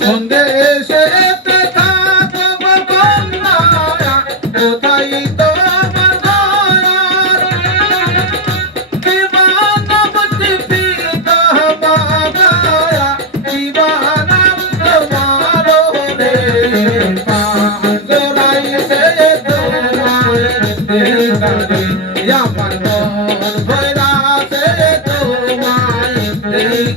Donde es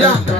ஐயா